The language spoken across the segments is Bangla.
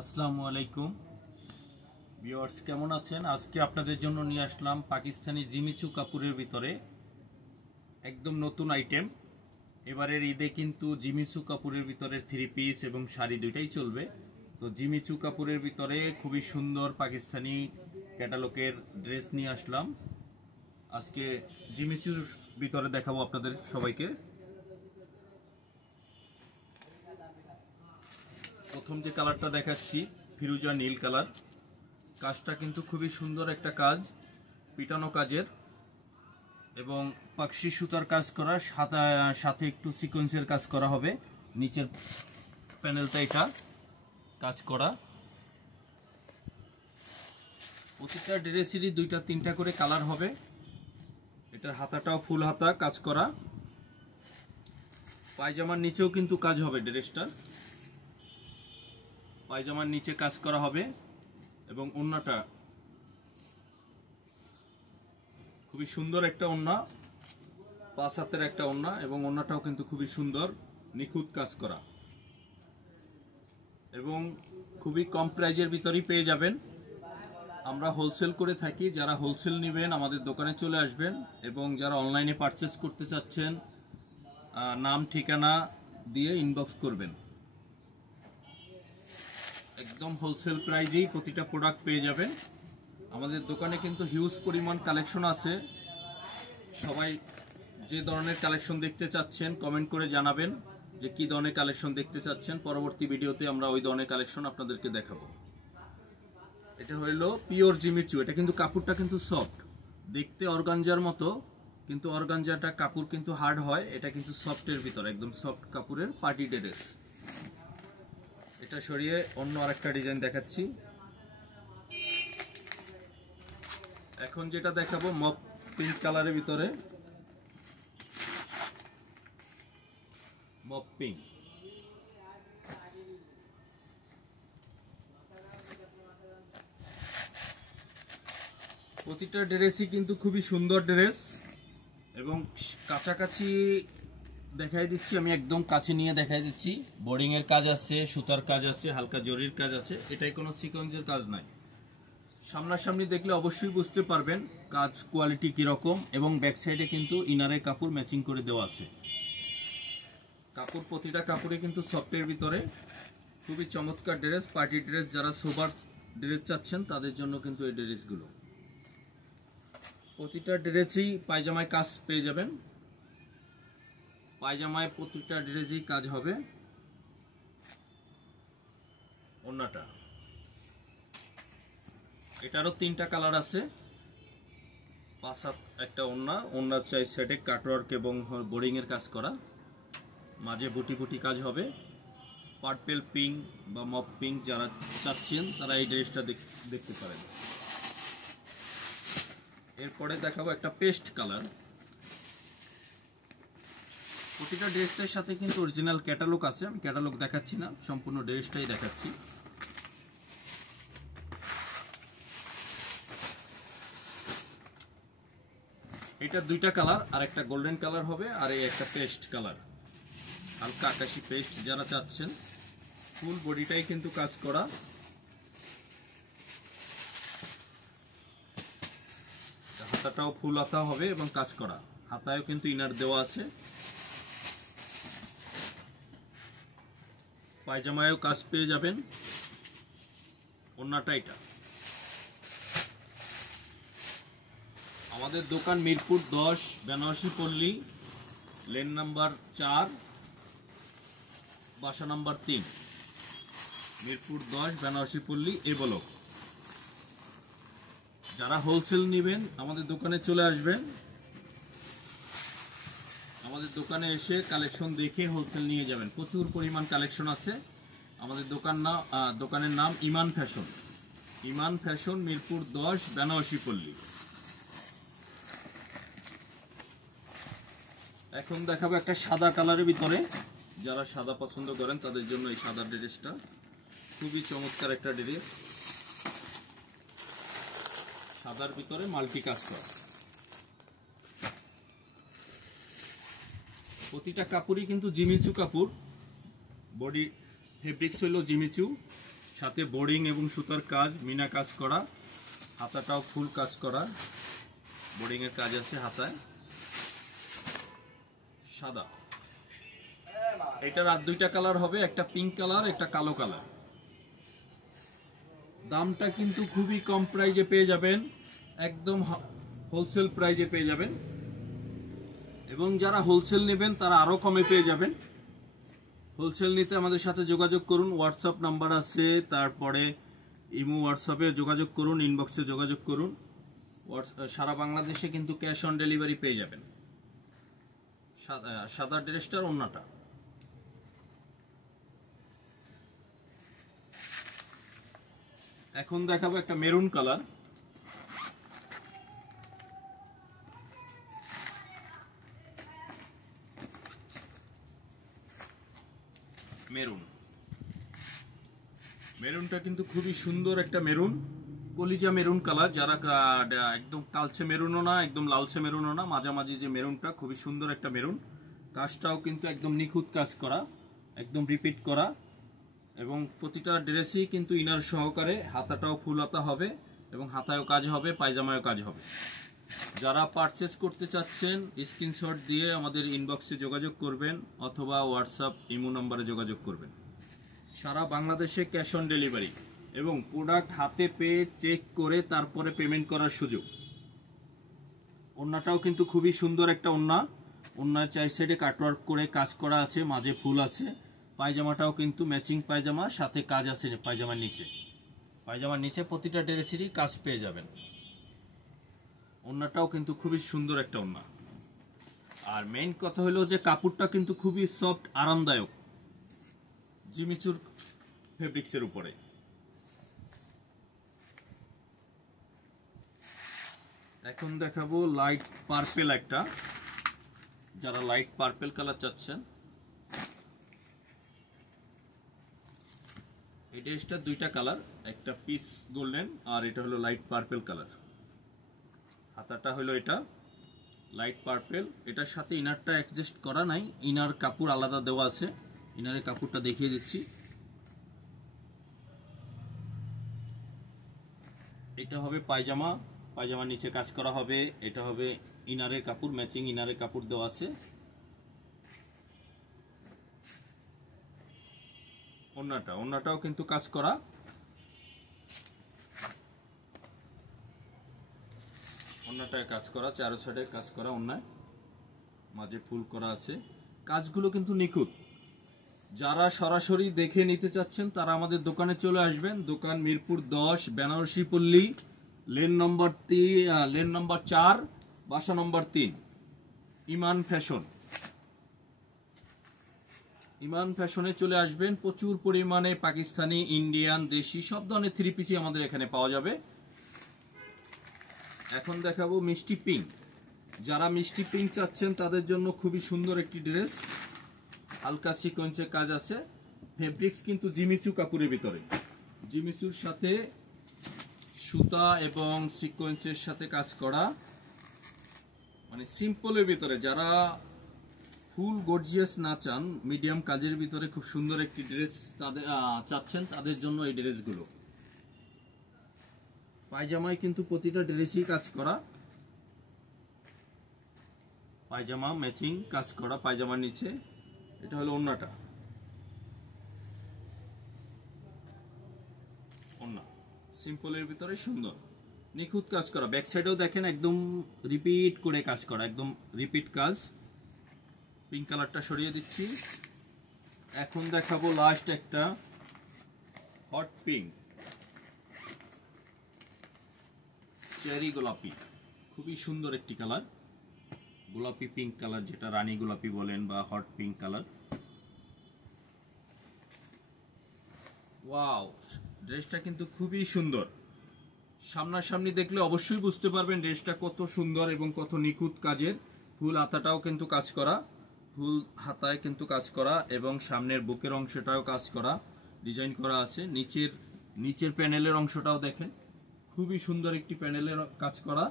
আসসালামু আলাইকুম ভিউয়ার্স, কেমন আছেন? আজকে আপনাদের জন্য নিয়ে আসলাম পাকিস্তানি জিমিচু কাপড়ের ভিতরে একদম নতুন আইটেম। এবারের ঈদে কিন্তু জিমিচু কাপড়ের ভিতরে থ্রি পিস এবং শাড়ি দুইটাই চলবে। তো জিমিচু কাপড়ের ভিতরে খুবই সুন্দর পাকিস্তানি ক্যাটালগের ড্রেস নিয়ে আসলাম। আজকে জিমিচুর ভিতরে দেখাবো আপনাদের সবাইকে। প্রথম যে কালারটা দেখাচ্ছি ফিরোজা নীল কালার। কাজটা কিন্তু খুবই সুন্দর একটা কাজ, পিটানো কাজের এবং পাকশি সুতার কাজ করা, সাথে একটু সিকোয়েন্সের কাজ করা হবে। নিচের প্যানেলটা এটা কাজ করা। প্রতিটা ড্রেসেরই দুইটা তিনটা করে কালার হবে। এটার হাতাটাও ফুল হাতা কাজ করা। পায়জামার নিচেও কিন্তু কাজ হবে, ড্রেসটার পায়জামার নিচে কাজ করা হবে এবং ওড়নাটা খুবই সুন্দর একটা ওড়না, 5 হাতের একটা ওড়না এবং ওড়নাটাও কিন্তু খুবই সুন্দর নিখুঁত কাজ করা এবং খুবই কম প্রাইজের ভিতরেই পেয়ে যাবেন। আমরা হোলসেল করে থাকি, যারা হোলসেল নেবেন আমাদের দোকানে চলে আসবেন এবং যারা অনলাইনে পারচেস করতে চাচ্ছেন নাম ঠিকানা দিয়ে ইনবক্স করবেন। একদম হোলসেল প্রাইজেই প্রতিটা প্রোডাক্ট পেয়ে যাবেন। আমাদের দোকানে কিন্তু হিউজ পরিমাণ কালেকশন আছে। সবাই যে ধরনের কালেকশন দেখতে চাচ্ছেন কমেন্ট করে জানাবেন যে কি ধরনের কালেকশন দেখতে চাচ্ছেন। পরবর্তী ভিডিওতে আমরা ওই ধরনের কালেকশন আপনাদেরকে দেখাবো। এটা হলো পিওর জিমিচু। এটা কিন্তু কাপড়টা কিন্তু সফট, দেখতে অর্গানজার মতো, কিন্তু অর্গানজাটা কাপড় কিন্তু হার্ড হয়। এটা কিন্তু সফটের ভিতরে একদম সফট কাপড়ের পার্টি ড্রেস। এটা সরিয়ে অন্য আরেকটা ডিজাইন দেখাচ্ছি। এখন যেটা দেখাবো মপ পিঙ্ক কালারের ভিতরে, মপ পিঙ্ক। প্রতিটা ড্রেসই কিন্তু খুবই সুন্দর ড্রেস এবং কাছাকাছি দেখাই দিচ্ছি, আমি একদম কাছে নিয়ে দেখাই দিচ্ছি। বোর্ডিং এর কাজ আছে, সুতার কাজ আছে, হালকা জরির কাজ আছে। এটাই কোনো সিকোয়েন্সের কাজ নাই। সামনাসামনি দেখলে অবশ্যই বুঝতে পারবেন কাজ কোয়ালিটি কিরকম এবং ব্যাক সাইডে কিন্তু ইনারের কাপড় ম্যাচিং করে দেওয়া আছে। কাপড় প্রতিটা কাপড়ে কিন্তু সফটের ভিতরে খুবই চমৎকার ড্রেস, পার্টি ড্রেস। যারা সোবার ড্রেস চাচ্ছেন তাদের জন্য কিন্তু এই ড্রেসগুলো। প্রতিটা ড্রেসেই পায়জামায় কাজ পেয়ে যাবেন। পায়জামায় প্রতিটা ড্রেসেই কাজ হবে। ওড়নাটা, এটারও 3টা কালার আছে। 5 হাত একটা ওড়না, ওড়নার চাই সেটে কাটওয়ার্ক এবং বোর্ডিং এর কাজ করা, মাঝে বুটি বুটি কাজ হবে। পার্পল পিঙ্ক বা মপ পিঙ্ক যারা চাচ্ছেন তারা এই ড্রেসটা দেখতে পারেন। এরপরে দেখাবো একটা পেস্ট কালার। প্রতিটা ড্রেসটার সাথে কিন্তু অরিজিনাল ক্যাটালগ আছে। আমি ক্যাটালগ দেখাচ্ছি না, সম্পূর্ণ ড্রেসটাই দেখাচ্ছি। এটা 2টা কালার, আর একটা গোল্ডেন কালার হবে আর এই একটা পেস্ট কালার, হালকা আকাশি পেস্ট যারা চাচ্ছেন। ফুল বডিটাই কিন্তু কাজ করা। হাতাটাও ফুল হাতা হবে এবং কাজ করা। হাতায়ও কিন্তু ইনার দেওয়া আছে। পায়জামায়ও কাজ পেয়ে যাবেন। ওড়নাটা এটা। আমাদের দোকান মিরপুর 10, বেনারসি পল্লী, লেন নাম্বার 4, বাসা নাম্বার 3। মিরপুর 10, বেনারসি পল্লী, এ ব্লক। যারা হোলসেল নেবেন আমাদের দোকানে চলে আসবেন। আমাদের দোকানে এসে কালেকশন দেখে হোলসেল নিয়ে যাবেন। প্রচুর পরিমাণ কালেকশন আছে। আমাদের দোকানের নাম ইমান ফ্যাশন। ইমান ফ্যাশন, মিরপুর 10, বেনারসি পল্লী। এখন দেখাবো একটা সাদা কালারের ভিতরে। যারা সাদা পছন্দ করেন তাদের জন্য এই সাদা ড্রেসটা খুবই চমৎকার একটা ড্রেস। সাদার ভিতরে মাল্টি কাজ করা। প্রতিটা কাপড়ই কিন্তু জিমিচু কাপড়। বডি ফেব্রিক্স হলো জিমিচু, সাথে বোর্ডিং এবং সুতার কাজ, মিনা কাজ করা, হাতাটাও ফুল কাজ করা, বোর্ডিং এর কাজ আছে হাতায়। সাদা, এটার আর দুইটা কালার হবে, একটা পিঙ্ক কালার, একটা কালো কালার। দামটা কিন্তু খুবই কম প্রাইজে পেয়ে যাবেন, একদম হোলসেল প্রাইজে পেয়ে যাবেন, এবং যারা হোলসেল নেবেন তারা আরো কমে পেয়ে যাবেন। হোলসেল নিতে আমাদের সাথে যোগাযোগ করুন, হোয়াটসঅ্যাপ নাম্বার আছে, তারপরে ইমো হোয়াটসঅ্যাপে যোগাযোগ করুন, ইনবক্সে যোগাযোগ করুন। সারা বাংলাদেশে কিন্তু ক্যাশ অন ডেলিভারি পেয়ে যাবেন। সাদা ড্রেসটার ওড়নাটা। এখন দেখাবো একটা মেরুন কালার। মেরুন, মেরুনটা কিন্তু খুবই সুন্দর একটা মেরুন, কলিজা মেরুন কালার। যারা একদম কালচে মেরুনও না, একদম লালচে মেরুনও না, মাঝামাঝি যে মেরুনটা, খুবই সুন্দর একটা মেরুন। কাজটাও কিন্তু একদম নিখুঁত কাজ করা, একদম রিপিট করা, এবং প্রতিটা ড্রেসই কিন্তু ইনার সহকারে। হাতাটাও ফুল হাতা হবে এবং হাতায়ও কাজ হবে, পায়জামায়ও কাজ হবে। যারা পারচেস করতে চাচ্ছেন স্ক্রিনশট দিয়ে আমাদের ইনবক্সে যোগাযোগ করবেন অথবা হোয়াটসঅ্যাপ ইমো নম্বরে যোগাযোগ করবেন। সারা বাংলাদেশে ক্যাশ অন ডেলিভারি এবং প্রোডাক্ট হাতে পেয়ে চেক করে তারপরে পেমেন্ট করার সুযোগ। ওড়নাটাও কিন্তু খুবই সুন্দর একটা ওড়না, ওড়নার চার সাইডে কাটওয়ার্ক করে কাজ করা আছে, মাঝে ফুল আছে। পায়জামাটাও কিন্তু ম্যাচিং পায়জামা, সাথে কাজ আছে পায়জামার নিচে। পায়জামার নিচে প্রতিটা ড্রেসেরই কাজ পেয়ে যাবেন। ওড়নাটাও কিন্তু খুবই সুন্দর একটা ওড়না। আর মেইন কথা হলো যে কাপড়টা কিন্তু খুবই সফট, আরামদায়ক, জিমিচুর ফেব্রিক্সের উপরে। এখন দেখাবো লাইট পার্পেল একটা, যারা লাইট পার্পেল কালার চাচ্ছেন। এই ড্রেসটা দুইটা কালার, একটা পিস গোল্ডেন আর এটা হলো লাইট পার্পেল কালার। হাতাটা হলো এটা লাইট পার্পেল, এটার সাথে ইনারটা অ্যাডজাস্ট করা নাই, ইনার কাপড় আলাদা দেওয়া আছে। ইনারের কাপড়টা দেখিয়ে দিচ্ছি। এটা হবে পায়জামা, পায়জামার নিচে কাজ করা হবে। এটা হবে ইনারের কাপড়, ম্যাচিং ইনারের কাপড় দেওয়া আছে। ওড়নাটাও কিন্তু কাজ করা। ওড়নাটায় কাজ করা, চারো সাইডে কাজ করা, ওড়নায় মাঝে ফুল করা আছে। কাজগুলো কিন্তু নিখুঁত। যারা সরাসরি দেখে নিতে চাচ্ছেন তারা আমাদের দোকানে চলে আসবেন। দোকান মিরপুর 10, বেনারসি পল্লী, লেন নম্বর 4, বাসা নম্বর 3, ইমান ফ্যাশন। ইমান ফ্যাশনে চলে আসবেন। প্রচুর পরিমাণে পাকিস্তানি, ইন্ডিয়ান, দেশি সব ধরনের থ্রি পিসই আমাদের এখানে পাওয়া যাবে। এখন দেখাবো মিষ্টি পিঙ্ক। যারা মিষ্টি পিঙ্ক চাচ্ছেন তাদের জন্য খুবই সুন্দর একটি ড্রেস, হালকা সিকোয়েন্সের কাজ আছে। ফেব্রিক্স কিন্তু জিমিচু কাপড়ের ভিতরে, জিমিচুর সাথে সুতা এবং সিকোয়েন্সের সাথে কাজ করা, মানে সিম্পলের ভিতরে। যারা ফুল গর্জিয়াস না চান, মিডিয়াম কাজের ভিতরে খুব সুন্দর একটি ড্রেস তাদের চাচ্ছেন, তাদের জন্য এই ড্রেসগুলো। পায়জামায় কিন্তু প্রতিটা ড্রেসই কাজ করা, পায়জামা ম্যাচিং কাজ করা পায়জামার নিচে। এটা হলো ওড়নাটা, ওড়না সিম্পলের ভিতরে সুন্দর নিখুঁত কাজ করা। ব্যাক সাইডেও দেখেন একদম রিপিট করে কাজ করা, একদম রিপিট কাজ। পিঙ্ক কালারটা সরিয়ে দিচ্ছি। এখন দেখাবো লাস্ট একটা হট পিঙ্ক, চেরি গোলাপি, খুবই সুন্দর একটি কালার। গোলাপি পিঙ্ক কালার, যেটা রানী গোলাপি বলেন বা হট পিঙ্ক কালার। ওয়াও, ড্রেসটা কিন্তু খুবই সুন্দর। সামনাসামনি দেখলে অবশ্যই বুঝতে পারবেন ড্রেসটা কত সুন্দর এবং কত নিখুঁত কাজের। ফুল হাতাটাও কিন্তু কাজ করা, ফুল হাতায় কিন্তু কাজ করা, এবং সামনের বুকের অংশটাও কাজ করা, ডিজাইন করা আছে। নিচের প্যানেলের অংশটাও দেখেন, খুবই সুন্দর একটি প্যানেলের কাজ করা।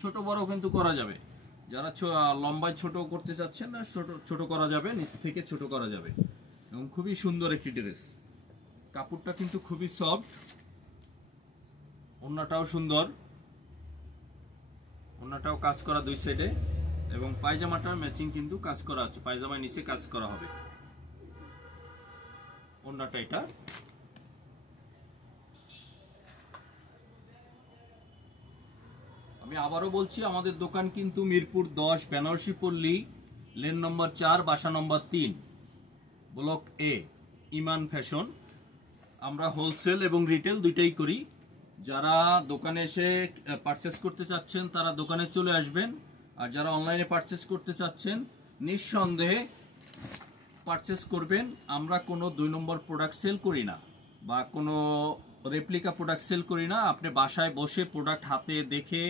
ছোট বড় কিন্তু করা যাবে, যারা লম্বায় ছোট করতে চাচ্ছেন না ছোট করা যাবে, নিচ থেকে ছোট করা যাবে, এবং খুবই সুন্দর একটি ড্রেস। কাপড়টা কিন্তু খুবই সফট, ওড়নাটাও সুন্দর, ওড়নাটাও কাজ করা দুই সাইডে, এবং পায়জামাটার ম্যাচিং কিন্তু কাজ করা আছে, পায়জামার নিচে কাজ করা হবে। ওড়নাটা এটা। আমি আবারও বলছি, আমাদের দোকান কিন্তু মিরপুর 10 বেনারসি পল্লী, লেন নম্বর 4, বাসা নম্বর 3, ব্লক এ, ইমান ফ্যাশন। আমরা হোলসেল এবং রিটেল দুইটাই করি। যারা দোকানে এসে পারচেস করতে চাচ্ছেন তারা দোকানে চলে আসবেন, আর যারা অনলাইনে পারচেস করতে চাচ্ছেন নিঃসন্দেহে পারচেস করবেন। আমরা কোনো 2 নম্বর প্রোডাক্ট সেল করি না বা কোনো রেপ্লিকা প্রোডাক্ট সেল করি না। আপনি বাসায় বসে প্রোডাক্ট হাতে দেখে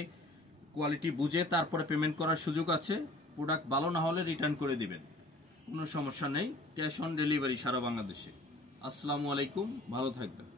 কোয়ালিটি বুঝে তারপরে পেমেন্ট করার সুযোগ আছে। প্রোডাক্ট ভালো না হলে রিটার্ন করে দিবেন, কোনো সমস্যা নেই। ক্যাশ অন ডেলিভারি সারা বাংলাদেশে। আসসালামু আলাইকুম, ভালো থাকবেন।